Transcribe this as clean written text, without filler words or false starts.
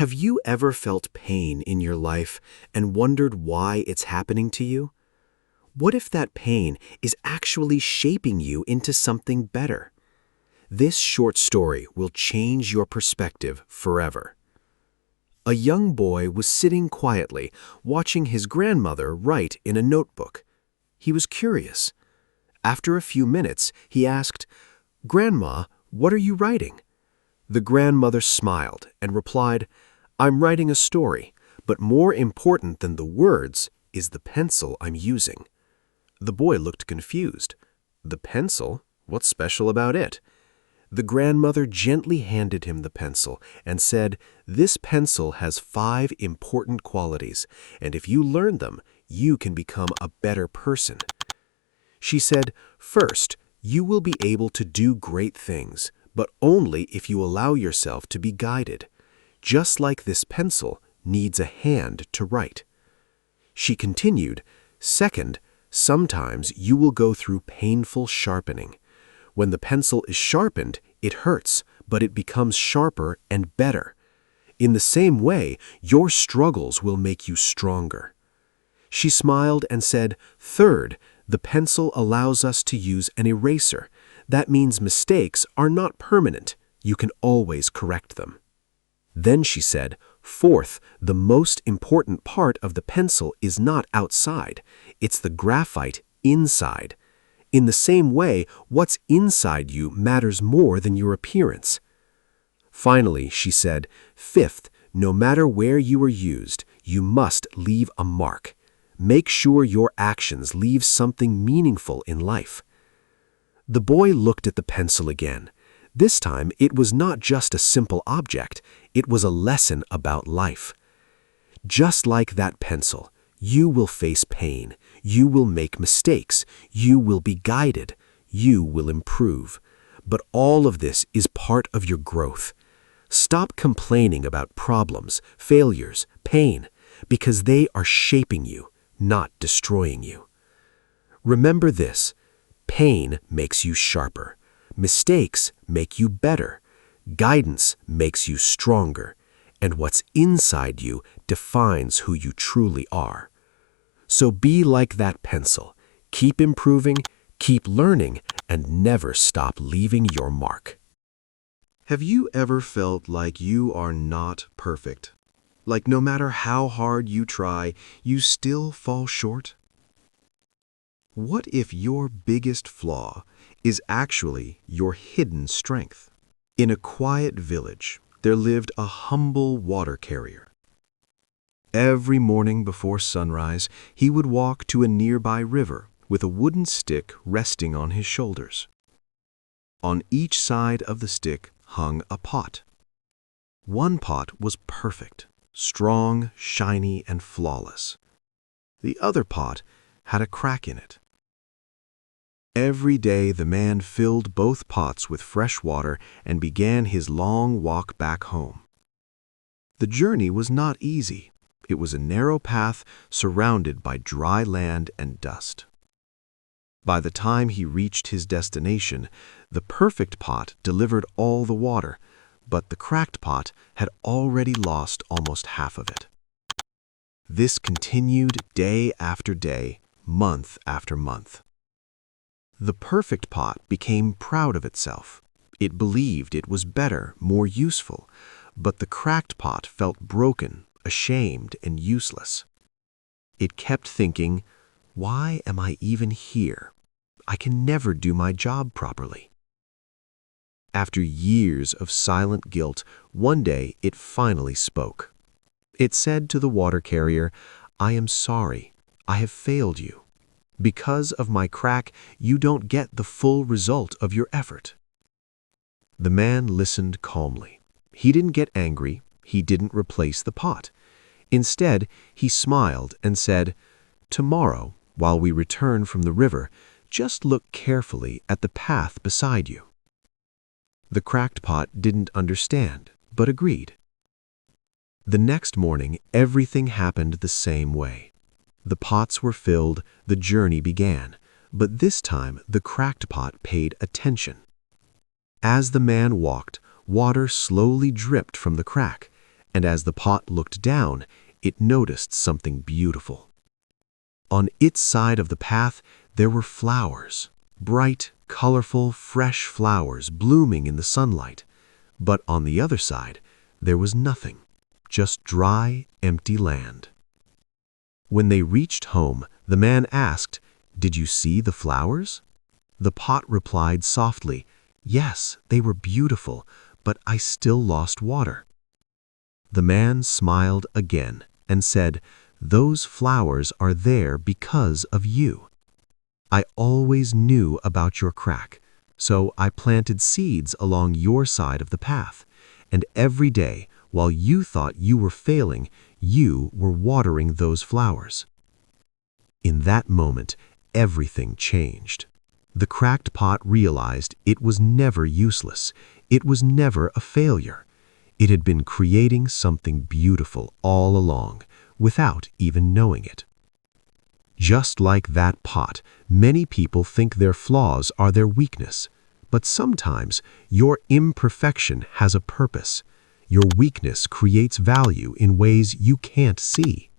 Have you ever felt pain in your life and wondered why it's happening to you? What if that pain is actually shaping you into something better? This short story will change your perspective forever. A young boy was sitting quietly, watching his grandmother write in a notebook. He was curious. After a few minutes, he asked, "Grandma, what are you writing?" The grandmother smiled and replied, "I'm writing a story, but more important than the words is the pencil I'm using." The boy looked confused. "The pencil? What's special about it?" The grandmother gently handed him the pencil and said, "This pencil has 5 important qualities, and if you learn them, you can become a better person." She said, "First, you will be able to do great things, but only if you allow yourself to be guided. Just like this pencil needs a hand to write." She continued, "Second, sometimes you will go through painful sharpening. When the pencil is sharpened, it hurts, but it becomes sharper and better. In the same way, your struggles will make you stronger." She smiled and said, "Third, the pencil allows us to use an eraser. That means mistakes are not permanent. You can always correct them." Then she said, "Fourth, the most important part of the pencil is not outside. It's the graphite inside. In the same way, what's inside you matters more than your appearance." Finally, she said, "Fifth, no matter where you are used, you must leave a mark. Make sure your actions leave something meaningful in life." The boy looked at the pencil again. This time, it was not just a simple object, it was a lesson about life. Just like that pencil, you will face pain, you will make mistakes, you will be guided, you will improve. But all of this is part of your growth. Stop complaining about problems, failures, pain, because they are shaping you, not destroying you. Remember this: pain makes you sharper, mistakes make you better, guidance makes you stronger, and what's inside you defines who you truly are. So be like that pencil. Keep improving, keep learning, and never stop leaving your mark. Have you ever felt like you are not perfect? Like no matter how hard you try, you still fall short? What if your biggest flaw is actually your hidden strength? In a quiet village, there lived a humble water carrier. Every morning before sunrise, he would walk to a nearby river with a wooden stick resting on his shoulders. On each side of the stick hung a pot. One pot was perfect, strong, shiny, and flawless. The other pot had a crack in it. Every day the man filled both pots with fresh water and began his long walk back home. The journey was not easy. It was a narrow path surrounded by dry land and dust. By the time he reached his destination, the perfect pot delivered all the water, but the cracked pot had already lost almost half of it. This continued day after day, month after month. The perfect pot became proud of itself. It believed it was better, more useful, but the cracked pot felt broken, ashamed, and useless. It kept thinking, "Why am I even here? I can never do my job properly." After years of silent guilt, one day it finally spoke. It said to the water carrier, "I am sorry. I have failed you. Because of my crack, you don't get the full result of your effort." The man listened calmly. He didn't get angry. He didn't replace the pot. Instead, he smiled and said, "Tomorrow, while we return from the river, just look carefully at the path beside you." The cracked pot didn't understand, but agreed. The next morning, everything happened the same way. The pots were filled, the journey began, but this time the cracked pot paid attention. As the man walked, water slowly dripped from the crack, and as the pot looked down, it noticed something beautiful. On its side of the path, there were flowers, bright, colorful, fresh flowers blooming in the sunlight. But on the other side, there was nothing, just dry, empty land. When they reached home, the man asked, "Did you see the flowers?" The pot replied softly, "Yes, they were beautiful, but I still lost water." The man smiled again and said, "Those flowers are there because of you. I always knew about your crack, so I planted seeds along your side of the path, and every day, while you thought you were failing, you were watering those flowers." In that moment, everything changed. The cracked pot realized it was never useless. It was never a failure. It had been creating something beautiful all along, without even knowing it. Just like that pot, many people think their flaws are their weakness. But sometimes your imperfection has a purpose. Your weakness creates value in ways you can't see.